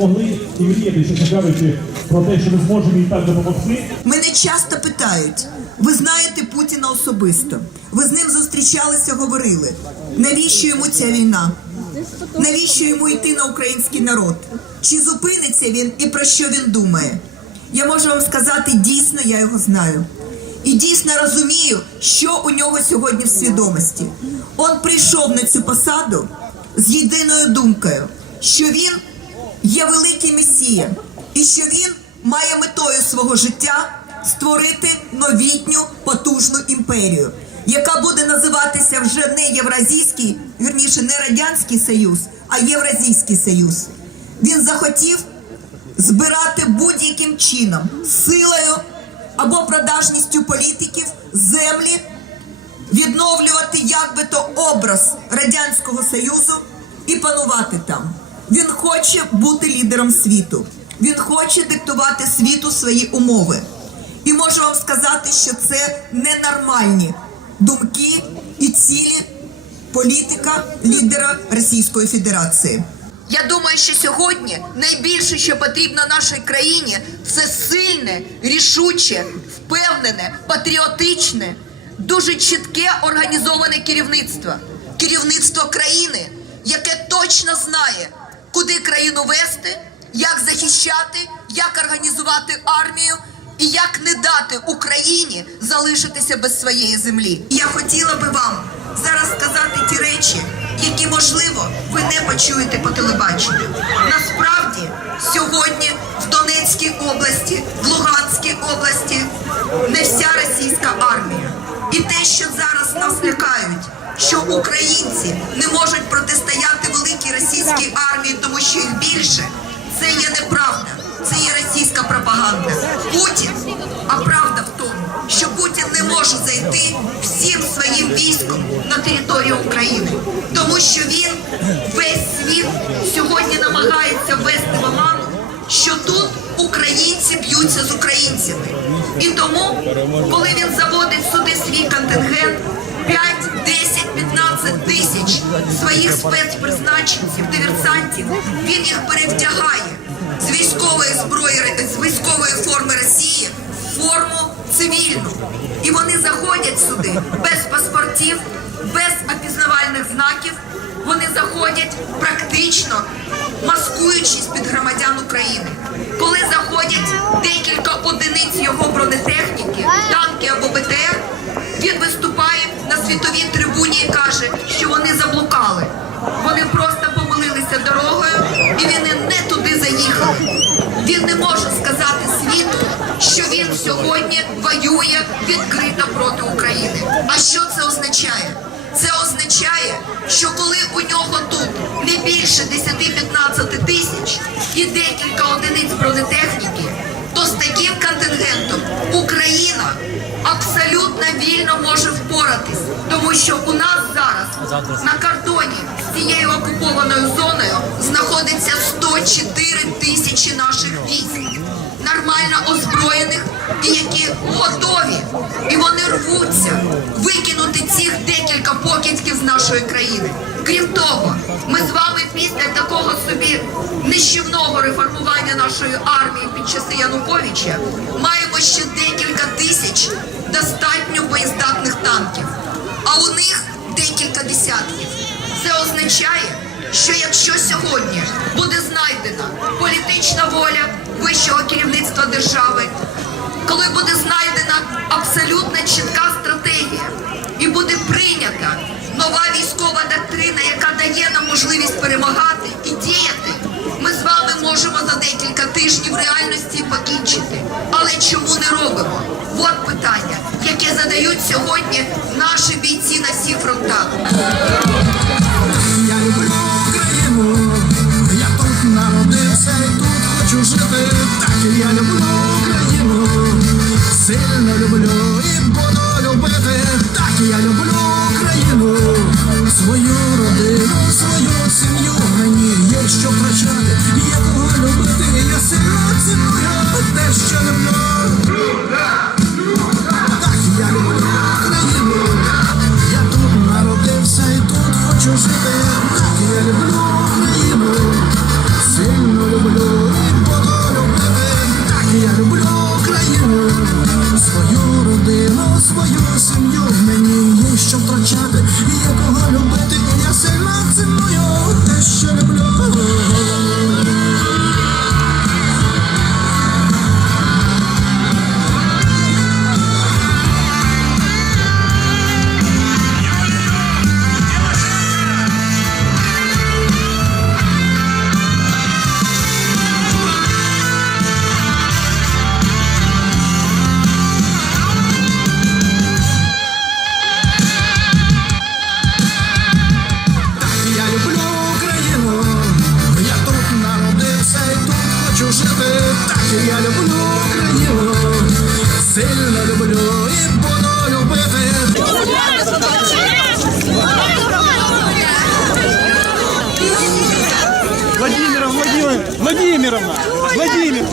могли і мріяти, кажучи, про те, що ми зможемо їй так допомогти. Мене часто питають: ви знаєте Путіна особисто? Ви з ним зустрічалися, говорили. Навіщо йому ця війна? Навіщо йому йти на український народ? Чи зупиниться він і про що він думає? Я можу вам сказати, дійсно, я його знаю. І дійсно розумію, що у нього сьогодні в свідомості. Он прийшов на цю посаду з єдиною думкою, що він є великий месія, і що він має метою свого життя створити новітню потужну імперію, яка буде називатися вже не Євразійський, вірніше, не Радянський Союз, а Євразійський Союз. Він захотів збирати будь-яким чином силою або продажністю політиків землі відновлювати як би то образ Радянського Союзу і панувати там. Він хоче бути лідером світу. Він хоче диктувати світу свої умови. І можу вам сказати, що це ненормальні думки і цілі політика лідера Російської Федерації. Я думаю, що сьогодні найбільше, що потрібно нашій країні, це сильне, рішуче, впевнене, патріотичне, дуже чітке організоване керівництво. Керівництво країни, яке точно знає, куди країну вести, як захищати, як організувати армію і як не дати Україні залишитися без своєї землі. Я хотіла би вам зараз сказати ті речі, які можливо ви не почуєте по телебаченню. Насправді сьогодні в Донецькій області, в Луганській області не вся російська армія. І те, що зараз нас лякають, що українці не можуть протистояти російській армії, тому що їх більше, це є неправда. Це є російська пропаганда. Путін, а правда в тому, що Путін не може зайти всім своїм військом на територію України, тому що він весь світ сьогодні намагається ввести в оману, що тут українці б'ються з українцями. І тому, коли він заводить сюди свій контингент, 5, 10, 15 тисяч своїх спецпризначенців, диверсантів, він їх перевдягає з військової зброї з військової форми Росії в форму цивільну. І вони заходять сюди без паспортів, без опізнавальних знаків. Вони заходять практично маскуючись під громадян України. Коли заходять декілька одиниць його бронетехніки, танки або БТР, він виступає на світовій воює відкрито проти України. А що це означає? Це означає, що коли у нього тут не більше 10-15 тисяч і декілька одиниць бронетехніки, то з таким контингентом Україна абсолютно вільно може впоратись, тому що у нас зараз на кордоні з цією окупованою зоною рвуться викинути цих декілька покидьків з нашої країни. Крім того, ми з вами після такого собі нищівного реформування нашої армії під часи Януковича маємо ще декілька тисяч достатньо боєздатних танків, а у них декілька десятків. Це означає, що якщо сьогодні буде знайдена політична воля вищого керівництва держави, сильно люблю і буду любити. Владимира, Владимир, Владимировна, Владимир.